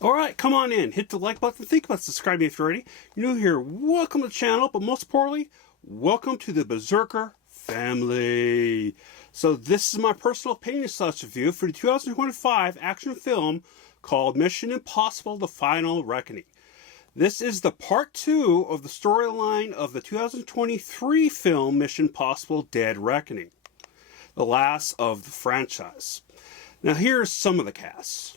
Alright, come on in. Hit the like button. Think about subscribing if you're ready. You're new here. Welcome to the channel, but most importantly, welcome to the Berserker family. So this is my personal opinion slash review for the 2025 action film called Mission Impossible: The Final Reckoning. This is the part 2 of the storyline of the 2023 film Mission Impossible: Dead Reckoning, the last of the franchise. Now here's some of the cast.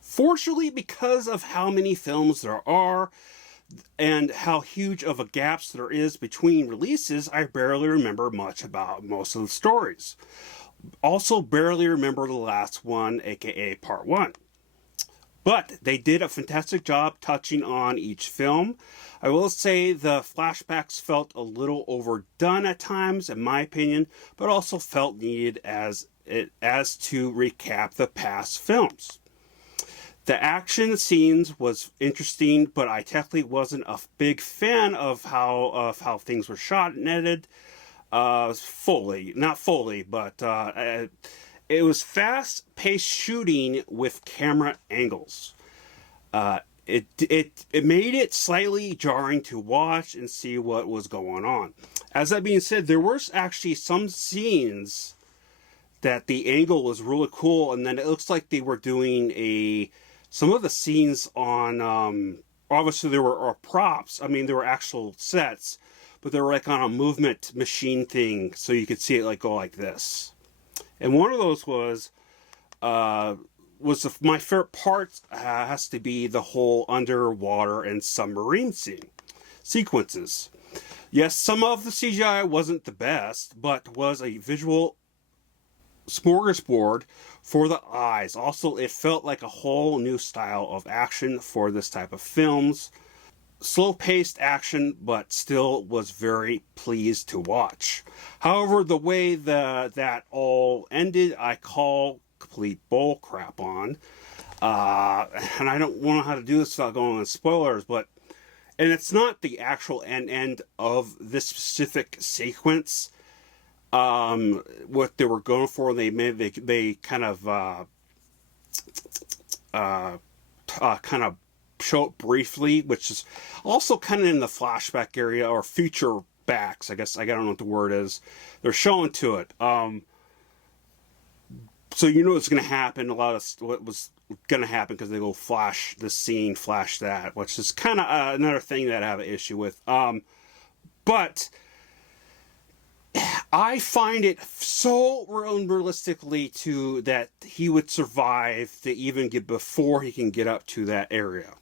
Fortunately, because of how many films there are and how huge of a gaps there is between releases, I barely remember much about most of the stories. Also barely remember the last one, aka part 1. But they did a fantastic job touching on each film. I will say the flashbacks felt a little overdone at times, in my opinion, but also felt needed as to recap the past films. The action scenes was interesting, but I technically wasn't a big fan of how things were shot and edited. Not fully, but it was fast-paced shooting with camera angles. It made it slightly jarring to watch and see what was going on. As that being said, there were actually some scenes that the angle was really cool, and then it looks like they were doing some of the scenes on, obviously there were props. I mean, there were actual sets, but they were like on a movement machine thing, so you could see it like go like this. And one of those was my favorite part has to be the whole underwater and submarine sequences. Yes, some of the CGI wasn't the best, but was a visual smorgasbord for the eyes. Also, it felt like a whole new style of action for this type of films. Slow-paced action, but still was very pleased to watch. However, the way that all ended, I call complete bull crap on. And I don't know how to do this without going on spoilers, and it's not the actual end of this specific sequence. What they were going for, they kind of show it briefly, which is also kind of in the flashback area or future backs. I guess I don't know what the word is. They're showing to it. So you know what's going to happen. A lot of what was going to happen because they go flash this scene, flash that, which is kind of another thing that I have an issue with. But I find it so unrealistically that he would survive to even get before he can get up to that area.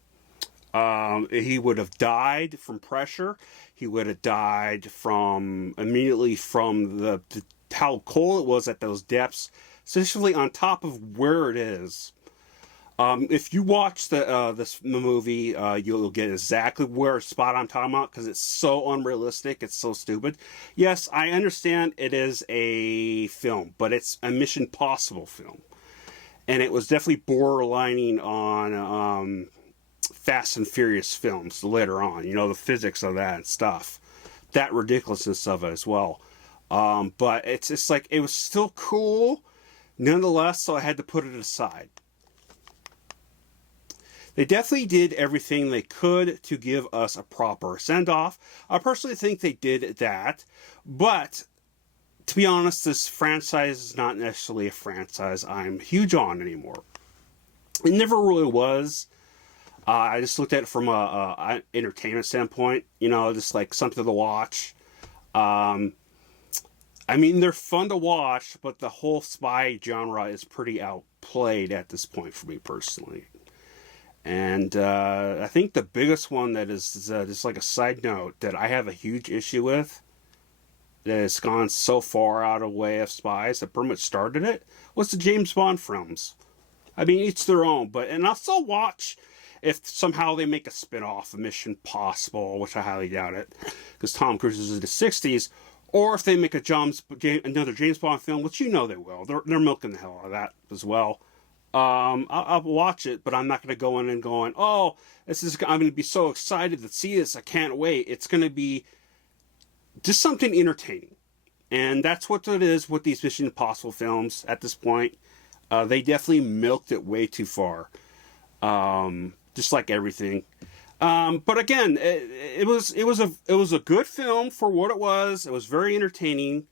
He would have died from pressure. He would have died immediately from how cold it was at those depths, especially on top of where it is. If you watch this movie, you'll get exactly where spot I'm talking about, because it's so unrealistic, it's so stupid. Yes, I understand it is a film, but it's a Mission Impossible film. And it was definitely borderlining on Fast and Furious films later on. You know, the physics of that and stuff. That ridiculousness of it as well. But it's just like, it was still cool, nonetheless, so I had to put it aside. They definitely did everything they could to give us a proper send-off. I personally think they did that. But, to be honest, this franchise is not necessarily a franchise I'm huge on anymore. It never really was. I just looked at it from a entertainment standpoint. You know, just like something to watch. I mean, they're fun to watch, but the whole spy genre is pretty outplayed at this point for me personally. And I think the biggest one that is just like a side note that I have a huge issue with, that has gone so far out of the way of spies that pretty much started it, was the James Bond films. I mean, each their own, and I'll still watch if somehow they make a spin-off of Mission Impossible, which I highly doubt it, because Tom Cruise is in the 60s, or if they make another James Bond film, which you know they will. They're milking the hell out of that as well. I'll watch it, but I'm not going to go in and going, oh, I'm going to be so excited to see this. I can't wait. It's going to be just something entertaining. And that's what it is with these Mission Impossible films at this point. They definitely milked it way too far. Just like everything. But again, it was a good film for what it was. It was very entertaining.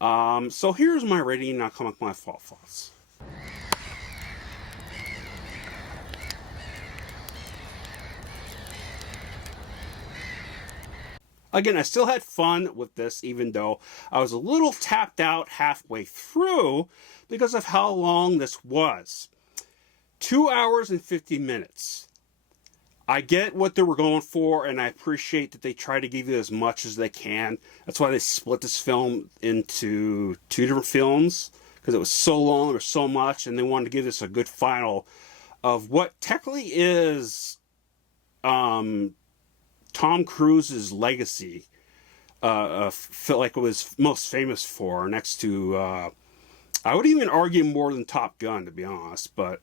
So here's my rating. Now come up with my thoughts. Again, I still had fun with this, even though I was a little tapped out halfway through because of how long this was. 2 hours and 50 minutes. I get what they were going for, and I appreciate that they try to give you as much as they can. That's why they split this film into 2 different films, because it was so long, there was so much, and they wanted to give us a good final of what technically is Tom Cruise's legacy. Felt like it was most famous for, next to, I would even argue more than Top Gun, to be honest, but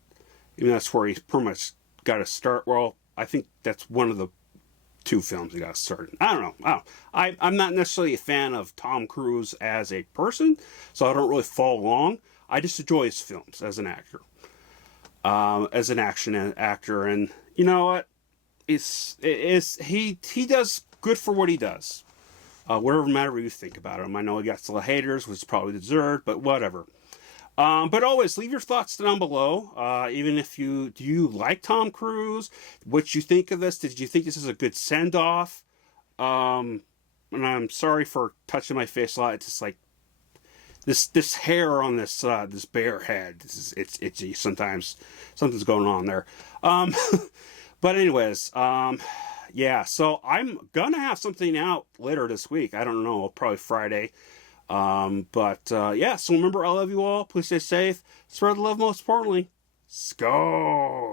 even that's where he pretty much got to start. Well, I think that's one of the 2 films he got started. I don't know. I'm not necessarily a fan of Tom Cruise as a person, so I don't really follow along. I just enjoy his films as an actor, as an action actor, and you know what? He does good for what he does. Whatever matter you think about him. I know he got some haters, which is probably deserved, but whatever. But always leave your thoughts down below. Even if do you like Tom Cruise? What you think of this? Did you think this is a good send off? And I'm sorry for touching my face a lot. It's just like this hair on this bare head. It's itchy sometimes. Something's going on there. But anyways, yeah. So I'm gonna have something out later this week. I don't know, probably Friday. Yeah, so remember, I love you all. Please stay safe. Spread the love, most importantly. Skål!